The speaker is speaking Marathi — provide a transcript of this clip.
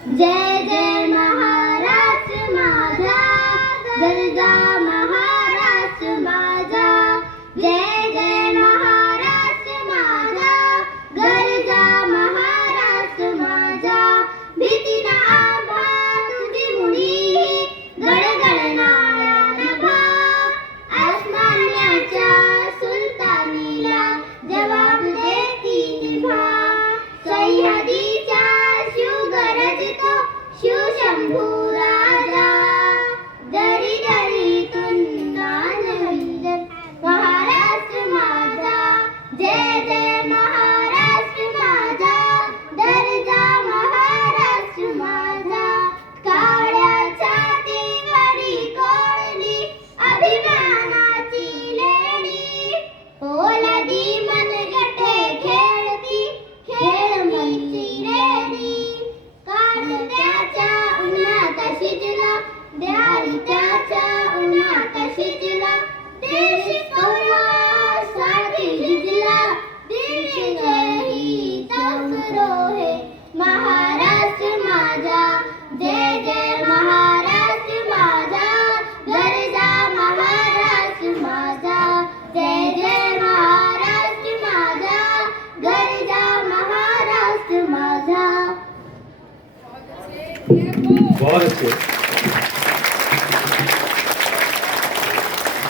जय जय महाराष्ट्र माझा, गरजा महाराष्ट्र माझा. जय जय महाराष्ट्र माझा, गरजा महाराष्ट्र माझा. भीतीना आभा तुझी मुडी, गडगडणारा नभा. आसमानाच्या सुलतानीला जवाब देती निभा. सह्याद्रीच्या शिव गरजतो, शिवशंभू राजा. दरी दरीतून गाण हरिजन महाराष्ट्र माझा. जय जय महाराष्ट्र माझा, दर्जा महाराष्ट्र माझा. काळ्या छातीवरी कोळली अभिमानाची लेणी. ओलादी मनगटे खेळती, खेळ मीची रेणी. काळत्याच्या उन्हात शिजला, द्यारीच्याच्या उन्हात शिजला. देश कौरवासाठी झिजला, दिल्लीचेही तसरो हे महाराष्ट्र माझा. जय जय महाराष्ट्र माझा, गरजा महाराष्ट्र माझा. जय जय महाराष्ट्र माझा, गरजा महाराष्ट्र माझा. बहुत अच्छे.